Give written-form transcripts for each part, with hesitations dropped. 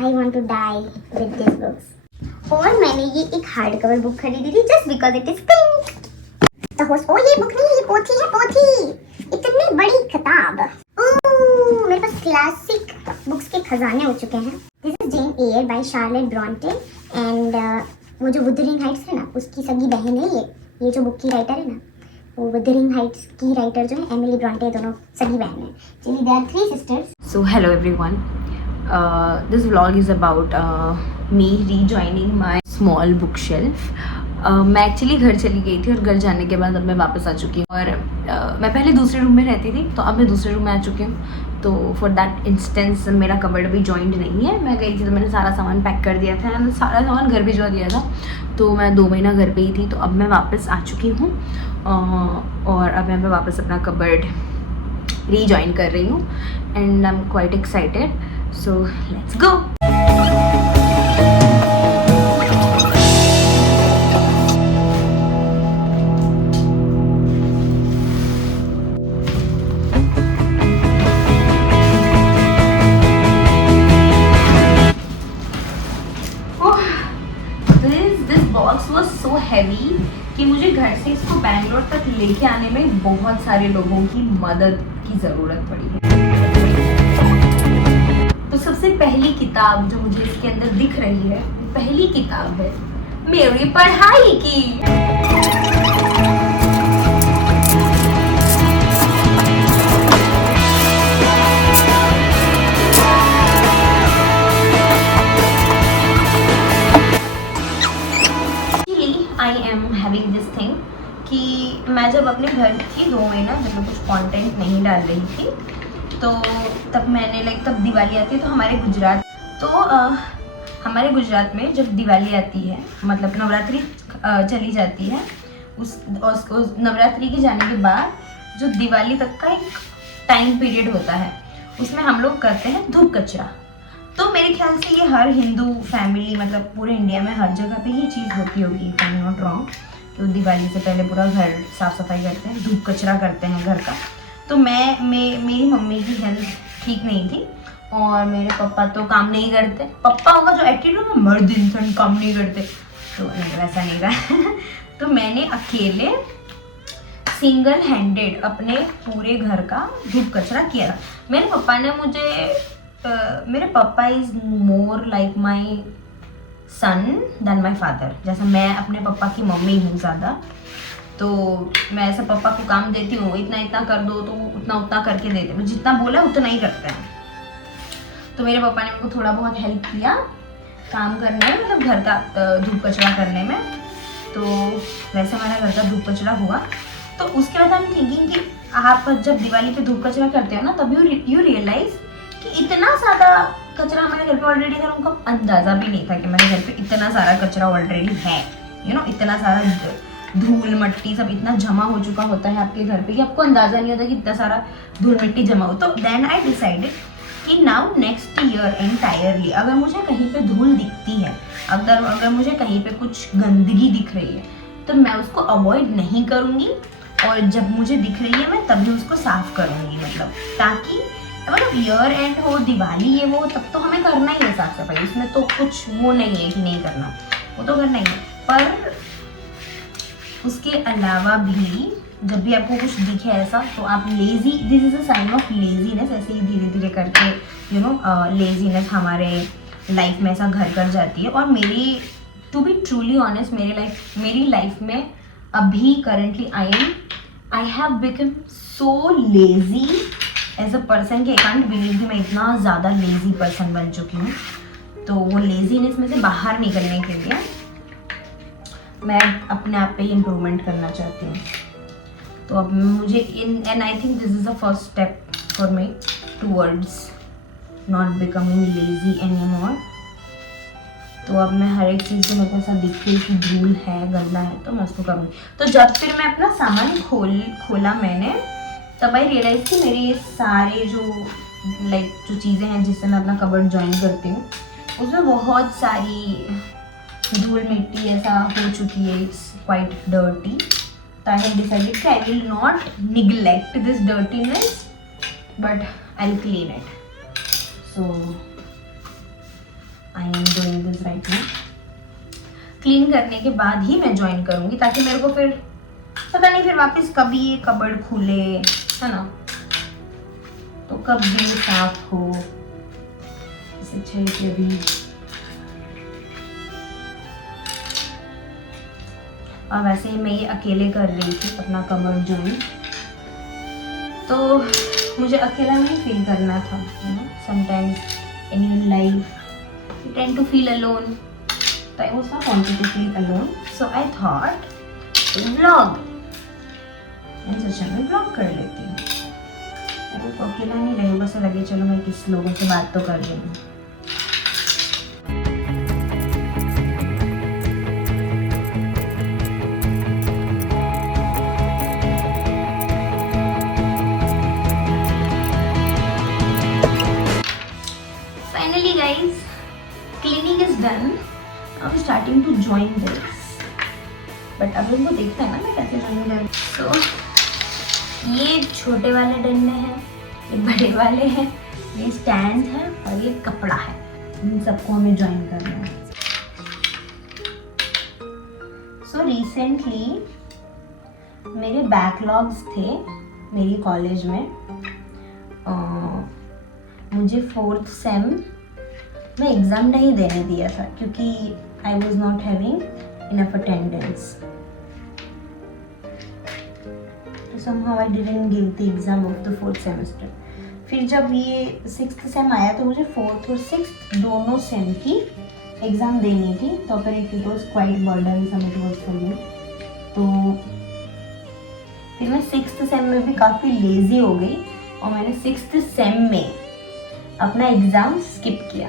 I want to die with this books. और मैंने ये एक हार्ड कवर बुक खरीदी थी just because it is pink. The host, oh ये बुक नहीं, ये पोथी है, पोथी। इतनी बड़ी किताब। ओह, मेरे पास क्लासिक बुक्स के खजाने हो चुके हैं। This is Jane Eyre by Charlotte Bronte and वो जो वुदरिंग हाइट्स है ना, उसकी सगी बहन है ये जो बुक की राइटर है ना, वो वुदरिंग हाइट्स की राइटर जो है एमिली ब्रॉन्टे, दोनों सगी बहन है। चलिए, they are 3 sisters। So hello everyone. This vlog is about me rejoining my small bookshelf. मैं एक्चुअली घर चली गई थी और घर जाने के बाद अब मैं वापस आ चुकी हूँ। और मैं पहले दूसरे रूम में रहती थी, तो अब मैं दूसरे रूम में आ चुकी हूँ। तो फॉर दैट इंस्टेंस मेरा कबर्ड अभी जॉइंट नहीं है। मैं गई थी तो मैंने सारा सामान पैक कर दिया था, सारा सामान घर भिजवा दिया था। तो मैं 2 महीना घर पे ही थी, तो अब मैं वापस आ चुकी हूँ और अब मैं वापस अपना कबर्ड रीजॉइन कर रही हूँ and I am quite excited. So let's go. This box was so heavy कि मुझे घर से इसको बैंगलोर तक लेके आने में बहुत सारे लोगों की मदद की ज़रूरत पड़ी है। तो सबसे पहली किताब जो मुझे इसके अंदर दिख रही है, पहली किताब है मेरी पढ़ाई की। I am having this thing कि मैं जब अपने घर की 2 महीना जब मैं कुछ कंटेंट नहीं डाल रही थी, तो तब मैंने तब दिवाली आती है तो हमारे गुजरात में जब दिवाली आती है, मतलब नवरात्रि चली जाती है, उस नवरात्रि के जाने के बाद जो दिवाली तक का एक टाइम पीरियड होता है, उसमें हम लोग करते हैं धूप कचरा। तो मेरे ख्याल से ये हर हिंदू फैमिली, मतलब पूरे इंडिया में हर जगह पे ये चीज़ होती होगी, if I am not wrong. तो दिवाली से पहले पूरा घर साफ़ सफाई करते हैं, धूप कचरा करते हैं घर का। तो मेरी मम्मी की हेल्थ ठीक नहीं थी और मेरे पापा तो काम नहीं करते। पापा का जो एटीट्यूड है, मर्द इंसान काम नहीं करते, तो नहीं, वैसा नहीं रहा। तो मैंने अकेले सिंगल हैंडेड अपने पूरे घर का धूप कचरा किया। मेरे पापा is more like my son than my father. जैसे मैं अपने पापा की मम्मी हूँ ज़्यादा, तो मैं ऐसे पापा को काम देती हूँ, इतना कर दो तो उतना करके देते हैं, जितना बोला उतना ही करते हैं। तो मेरे पापा ने मेरे को थोड़ा बहुत हेल्प किया काम करने में, मतलब घर का धूप कचरा करने में। तो वैसे हमारा घर का धूप कचरा हुआ। तो उसके बाद हम थिंकिंग कि आप जब दिवाली पे धूप कचरा करते हो ना, तब यू रियलाइज कि इतना सारा कचरा हमारे घर पे ऑलरेडी था। उनको अंदाज़ा भी नहीं था कि हमारे घर पे इतना सारा कचरा ऑलरेडी है, इतना सारा धूल मिट्टी सब इतना जमा हो चुका होता है आपके घर पे कि आपको अंदाज़ा नहीं होता कि इतना सारा धूल मिट्टी जमा हो। तो देन आई डिसाइडेड कि नाउ नेक्स्ट ईयर एंटायरली अगर मुझे कहीं पे धूल दिखती है, अगर मुझे कहीं पे कुछ गंदगी दिख रही है, तो मैं उसको अवॉइड नहीं करूँगी, और जब मुझे दिख रही है मैं तभी उसको साफ़ करूँगी। मतलब ताकि ईयर एंड हो, दिवाली ये वो, तब तो हमें करना ही है साफ सफाई, उसमें तो कुछ वो नहीं है कि नहीं करना, वो तो करना ही है। पर उसके अलावा भी जब भी आपको कुछ दिखे ऐसा, तो आप lazy, this is a sign of laziness. ऐसे ही धीरे धीरे करके लेजीनेस हमारे लाइफ में ऐसा घर कर जाती है। और मेरी, टू बी ट्रूली ऑनेस्ट, मेरी लाइफ में अभी currently I have become so lazy as a person कि आई कांट बिलीव कि मैं इतना ज़्यादा लेज़ी पर्सन बन चुकी हूँ। तो वो लेज़ीनेस में से बाहर निकलने के लिए मैं अपने आप पे ही इम्प्रूवमेंट करना चाहती हूँ। तो अब मुझे and I think this is the first step for me towards not becoming lazy any more. तो अब मैं हर एक चीज़ को मेरे को ऐसा दिखती है कि धूल है, गंदा है, तो मैं उसको करूँगी। तो जब फिर मैं अपना सामान खोला मैंने, तब आई रियलाइज कि मेरे ये सारे जो चीज़ें हैं जिससे मैं अपना कबर्ड ज्वाइन करती हूँ, उसमें बहुत सारी धूल मिट्टी ऐसा हो चुकी है, इट्स क्वाइट डर्टी। तो आई हैव डिसाइडेड कि I will not neglect this dirtiness, but I will clean it. So I am doing this right now. Clean करने के बाद ही मैं ज्वाइन करूँगी, ताकि मेरे को फिर पता नहीं फिर वापस कभी ये कबर्ड खुले, है ना, तो कब भी साफ हो। इससे अच्छा है कि अभी और वैसे ही मैं ये अकेले कर रही थी अपना कबर्ड ज्वाइन, तो मुझे अकेला नहीं फील करना था, you know, sometimes in your life you tend to feel alone, तो I was not wanted to feel alone, so I thought to vlog, मैंने सोचा मैं व्लॉग कर लेती हूँ। मेरे को अकेला नहीं लगेगा, बस लगे चलो मैं किस लोगों से बात तो कर रही हूँ। Finally guys, cleaning is done. I'm starting to join this. But अब उनको देखना है ना मैं कैसे join कर रही हूँ। So ये छोटे वाले डंडे हैं, ये बड़े वाले हैं, ये स्टैंड है और ये कपड़ा है, इन सबको हमें ज्वाइन करना है। So recently मेरे बैकलॉग्स थे मेरी कॉलेज में, मुझे 4th सेम में एग्ज़ाम नहीं देने दिया था क्योंकि I was not having enough attendance, तो somehow I didn't give the exam of the 4th semester. फिर जब ये 6th सेम आया तो मुझे 4th और 6th दोनों सेम की एग्ज़ाम देनी थी, तो फिर it was quite burdensome it was for me. तो फिर मैं 6th सेम में भी काफ़ी लेज़ी हो गई और मैंने 6th सेम में अपना एग्ज़ाम स्किप किया।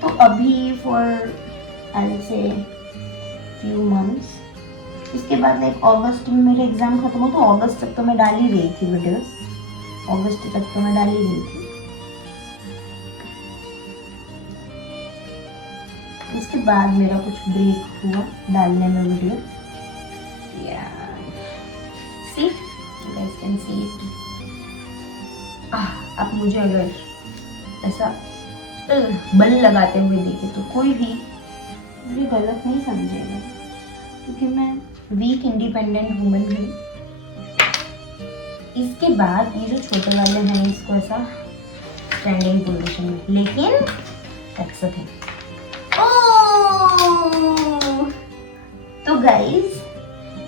तो अभी फॉर आई से फ्यू मंथ्स, इसके बाद लाइक अगस्त में मेरे एग्ज़ाम ख़त्म हो, तो अगस्त तक तो मैं डाल ही रही थी वीडियोस, अगस्त तक तो मैं डाल ही रही थी। इसके बाद मेरा कुछ ब्रेक हुआ डालने में video, see you guys can see it. आप मुझे अगर ऐसा बल लगाते हुए देखे तो कोई भी मुझे गलत नहीं समझेगा, क्योंकि मैं वीक इंडिपेंडेंट वुमन हूँ। इसके बाद ये जो छोटे वाले हैं इसको ऐसा स्टैंडिंग पोजीशन में, लेकिन दैट्स द थिंग। तो गाइज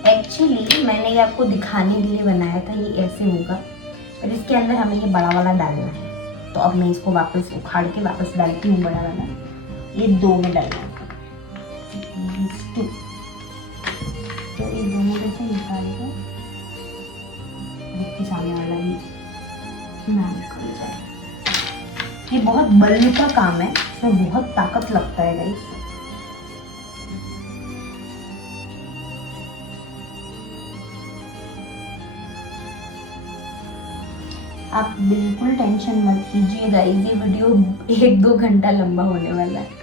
एक्चुअली मैंने ये आपको दिखाने के लिए बनाया था, ये ऐसे होगा, पर इसके अंदर हमें ये बड़ा वाला डालना है। तो अब मैं इसको वापस उखाड़ के वापस डालती हूँ बड़ा वाला, ये 2 में डालना है, तो ये दोनों में से निकाल कर इसके सामने वाला ये निकल जाए। ये बहुत बल का काम है, इसमें बहुत ताकत लगता है गाइस। आप बिल्कुल टेंशन मत कीजिए गाइस, ये वीडियो 1-2 घंटा लंबा होने वाला है।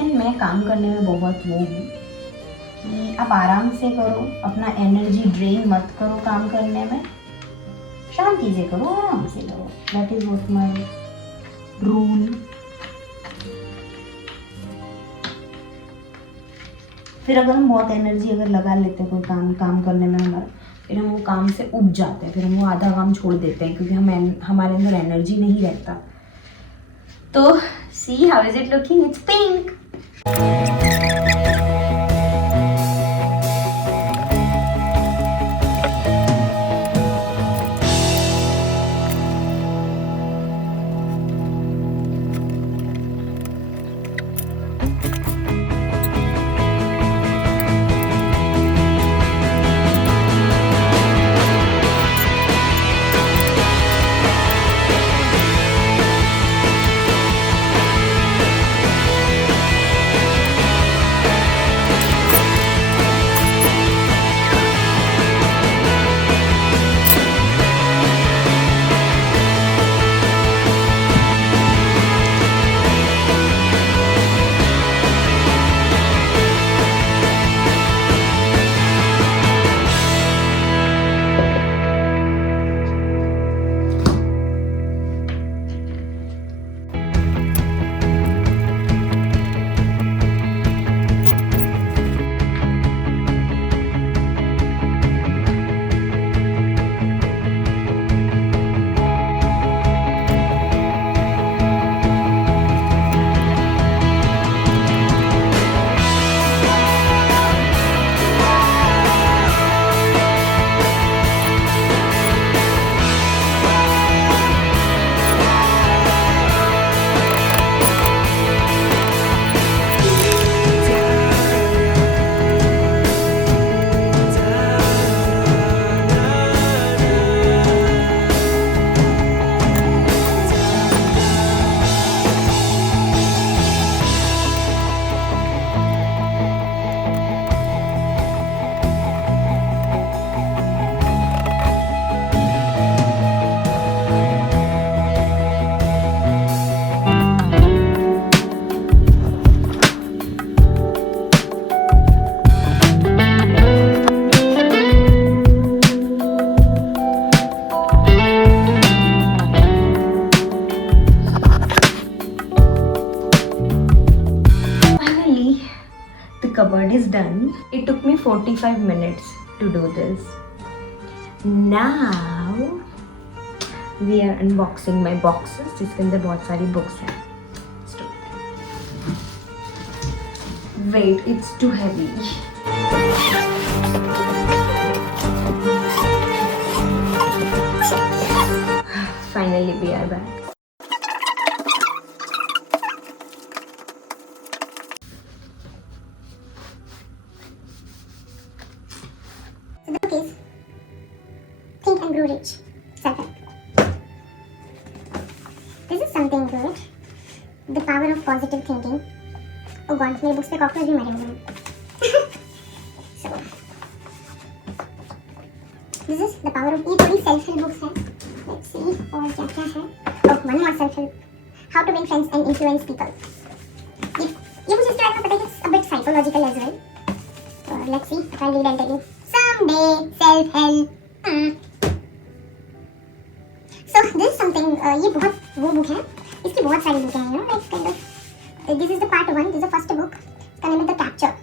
एंड मैं काम करने में बहुत वो हूँ कि आप आराम से करो, अपना एनर्जी ड्रेन मत करो काम करने में, शांति से करो, आराम से करो, that is what my rule. फिर अगर हम बहुत एनर्जी अगर लगा लेते हैं कोई काम करने में हमारा, फिर हम वो काम से उब जाते हैं, फिर हम वो आधा काम छोड़ देते हैं क्योंकि हमारे अंदर एनर्जी नहीं रहता। तो see how is it looking, it's pink. cupboard is done. It took me 45 minutes to do this. Now we are unboxing my boxes जिसके अंदर बहुत सारी books हैं. Wait, it's too heavy. Finally we are back. So the book is Think and Grow Rich. Self-help. This is something good. The power of positive thinking. Oh God, मेरे books पे cockroach भी मरे हुए हैं. So this is the power of. ये थोड़ी self help books हैं. Let's see और क्या क्या है. Oh, one more self help. How to win friends and influence people. ये मुझे इसके बारे में पता है कि it's a bit psychological as well. So let's see. I'll read and tell you. Someday self help. So this is something. ये बहुत वो बुक है. इसकी बहुत सारी बुक हैं, you know, like kind of. This is the part 1. This is the first book. इसका नाम है The Capture.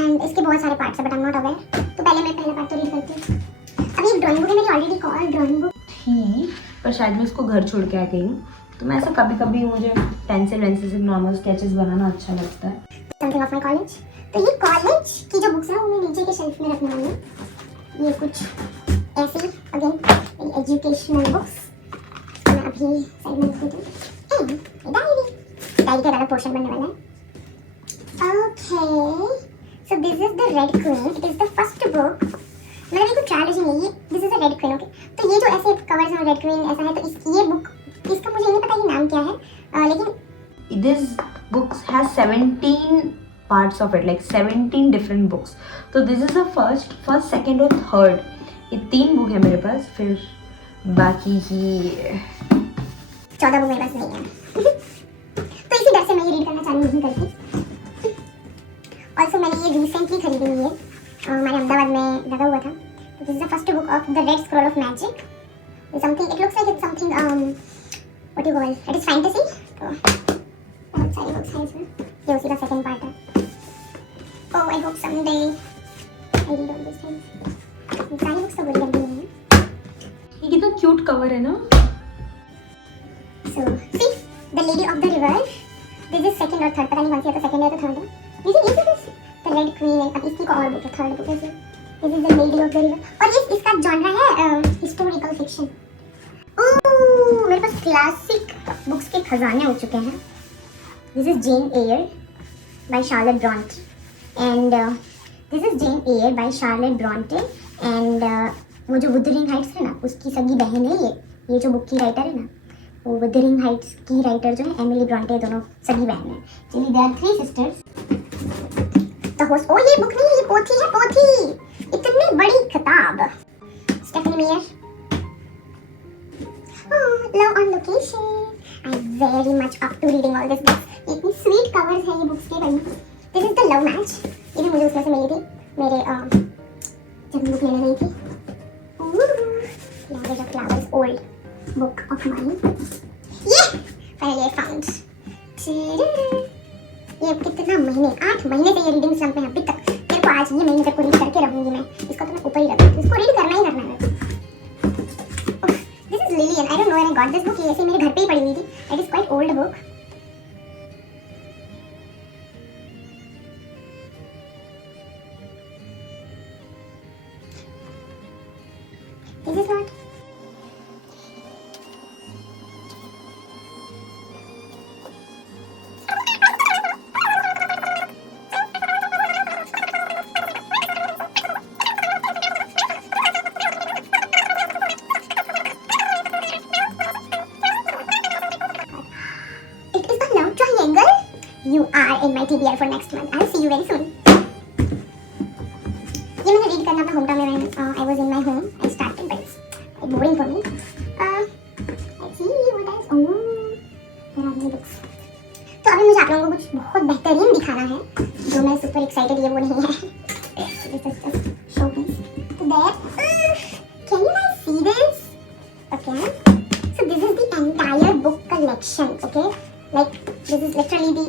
And इसके बहुत सारे parts हैं, but I'm not aware. तो पहले मैं पहला part तो read करती हूँ. अभी एक ड्राइंग बुक है मेरी ऑलरेडी कॉल ड्राइंग बुक थी, पर शायद मैं उसको घर छोड़ के आ गई हूँ. तो मैं ऐसा कभी कभी मुझे पेंसिल से नॉर्मल स्केचेस बनाना अच्छा लगता है. Something of my college. तो ये कॉलेज की जो बुक्स हैं वो मैं नीचे के शेल्फ में रखने वाली हूँ. ये कुछ ऐसी अगेन एजुकेशनल बुक्स मैं अभी साइड में रख देती हूँ. डायरी का अलग पोर्शन बनने वाला है. Okay, so this is the red queen. It is the first book. मतलब ये कुछ ट्रायलॉजी नहीं है. This is the red queen. Okay, तो ये जो ऐसे कवर्स हैं रेड क्वीन ऐसा है, तो ये बुक इसका मुझे नहीं पता कि नाम क्या है, लेकिन this books has 17 parts of it, like 17 different books. तो this is the first, second और third. ये 3 बुक है मेरे पास. फिर बाकी ही 14 बुक मेरे पास नहीं है. तो इसी डर से मैं ये रीड करना चालू नहीं करती. ऑल्सो मैंने ये रिसेंटली खरीदी हुई है. हमारे अहमदाबाद में लगा हुआ था. तो this is the first book of the red scroll of magic. Something it looks like it's something what you call it is fantasy. तो बहुत सारी बुक्स हैं इसमें. ये उसी का सेकंड पार्ट है. Oh I hope someday I read all this things. सारी बुक्स तो बड़ी लगी हुई हैं. ये कितना क्यूट कवर है ना. सो सी The Lady of the River. This is second or third. पता नहीं कौन सी है, तो second है तो third है. This is the Red Queen. अब इसकी को और बुक है, third बुक है. This is the Lady of the River. और ये इसका जॉनरा है historical fiction. ओह, मेरे पास क्लासिक बुक्स के खजाने हो चुके हैं. This is Jane Eyre by Charlotte Bronte. And this is Jane Eyre by Charlotte Bronte. And वो जो Wuthering Heights है ना, उसकी सगी बहन है ये जो बुक की राइटर है ना, वो वुथरिंग हाइट्स की राइटर जो है एमिली ब्रॉन्टे, दोनों सगी बहन हैं. चलिए they are 3 sisters. The host. Oh ये बुक नहीं, ये पोथी है. पोथी इतनी बड़ी किताब. Stephenie Meyer. Love on location. I am very much up to reading all this books. इतनी स्वीट कवर्स हैं ये बुक्स के भाई. This is the love match. ये भी मुझे उसमें से मिली थी मेरे जब बुक लेने गई थी. Language of flowers old book of mine. Yeah, finally I found. ये कितना महीने 8 महीने से ये रीडिंग चल पे अभी तक. मेरे को आज ये महीने तक रीड करके रहूंगी मैं. इसको तो मैं ऊपर ही रखूंगी. इसको रीड करना ही करना है. This is Lillian. I don't know where I got this book. ये ऐसे मेरे घर पे ही पड़ी हुई थी. It is quite old book. This is not. You are in my TBR for next month. I'll see you very soon. ये मैंने रीड करना अपना होम टाउन में. I was in my home. I started, but it's boring for me. Let's see what else. Oh, there are many books. तो अभी मुझे आप लोगों को कुछ बहुत बेहतरीन दिखाना है जो मैं सुपर एक्साइटेड ये वो नहीं है. This is just showpiece. So there. Can you guys see this? Okay. So this is the entire book collection. Okay. Like this is literally the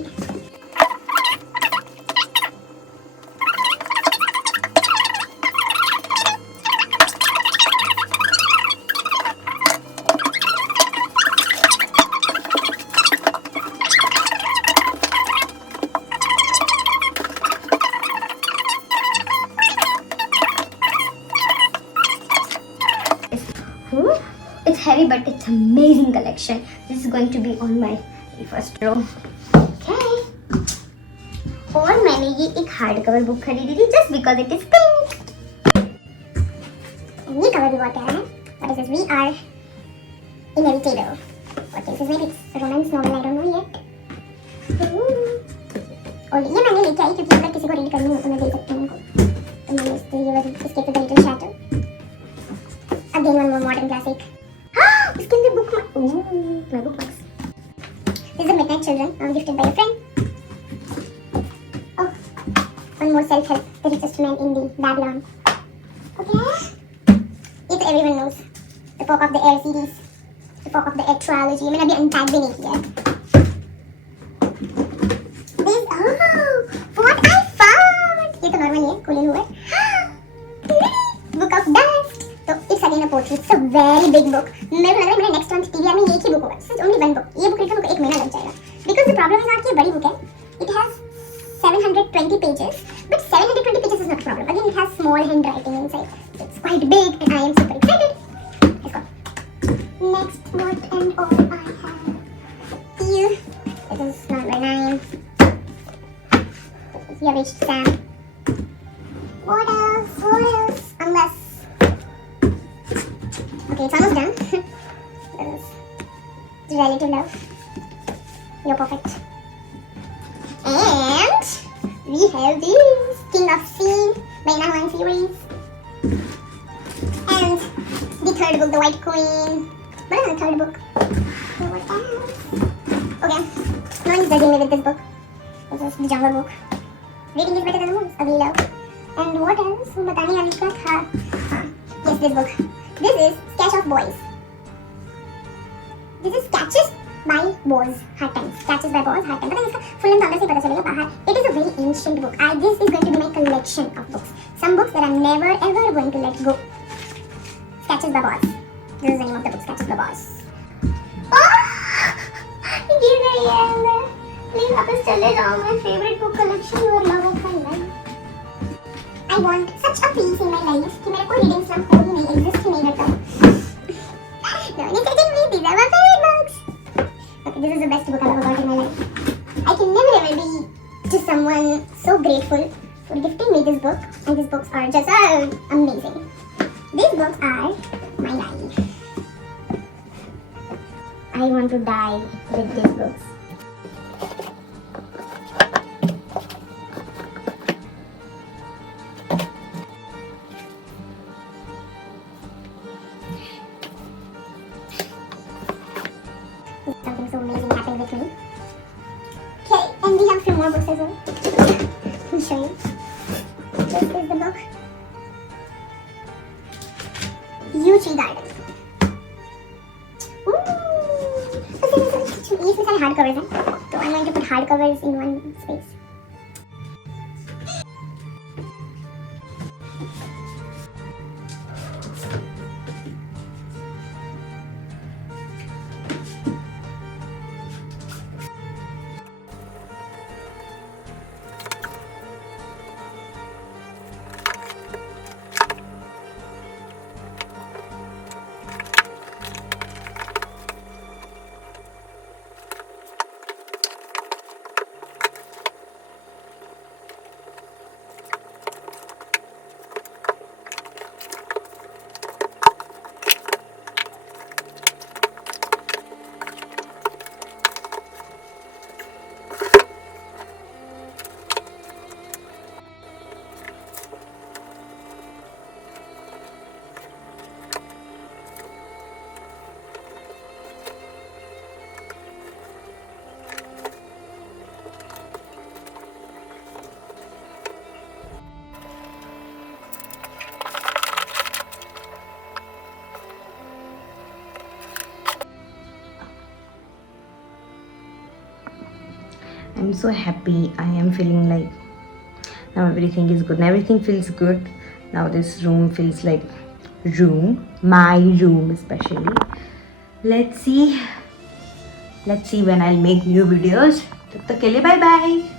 heavy, but it's amazing collection. This is going to be on my first row. Okay. और मैंने ये एक hard cover book खरीदी थी just because it is pink. ये cover भी बहुत प्यारा है. What is this? We are inevitable. What is this? Maybe it's a romance novel. I don't know yet. और ये मैंने लेके आई क्योंकि अगर किसी को रीड करनी हो तो मैं दे सकती हूँ उनको. तो मैंने ये वाली Escape to the Little Shadow. Again one more modern classic. उसके अंदर book my bookmarks. This is the Midnight Children, gifted by a friend. Oh, one more self-help, The Richest Man in the Babylon. Okay. ये तो everyone knows. The Fog of the Air series, The Fog of the Air trilogy. मैंने अभी unpack भी नहीं किया है. What I found. ये तो normal ही है, Colleen Hoover. Book of Dust. तो it's again a poetry. It's a very big book. मेरे को लग रहा है मेरा next month TBR में एक ही book होगा. This is only one book. ये book लिखने को 1 महीना लग जाएगा. Because the problem is कि ये बड़ी book है. It has 720 pages. But 720 pages is not a problem. Again, it has small handwriting inside. It's quite big, and I am super excited. Let's go. Next, what and all I have here. This is number 9. We have reached Sam. What else? What else? Unless. Okay, it's almost done. This is Relative Love. You're perfect. And we have this King of Sea by Anna Huang series. And the third book, The White Queen. What is the third book? What else? Okay, no one is judging me with this book. This is the Jungle Book. Reading is better than the movies. Ugly Love. And what else? बताने वाली क्या था? हाँ, yes, this book. This is Sketch of Boys. This is Sketches by Boys. Hard Times. Sketches by Boys. Hard Times. पता नहीं इसका full name अंदर से पता चलेगा बाहर. It is a very ancient book. This is going to be my collection of books. Some books that I'm never ever going to let go. Sketches by Boys. This is the name of the book. Sketches by Boys. गिर गई है अंदर. Please वापस चले जाओ. My favorite book collection. Your love of my life. I want such a peace in my life कि मेरे को reading slump कभी नहीं exist ही नहीं करता. No one is judging me. These are my favorite books. Okay, this is the best book I've ever got in my life. I can never ever be to someone so grateful for gifting me this book. And these books are just amazing. These books are my life. I want to die with these books. Something so amazing happened with me. Okay, and we have a few more books as well. I'll show you. This is the book. Yew Tree Garden. ये इसमें सारे hard covers हैं, तो I am going to put hard covers in one space. I'm so happy. I am feeling like now everything is good. Now everything feels good. Now this room feels like room. My room especially. Let's see when I'll make new videos. तब तक के लिए bye bye.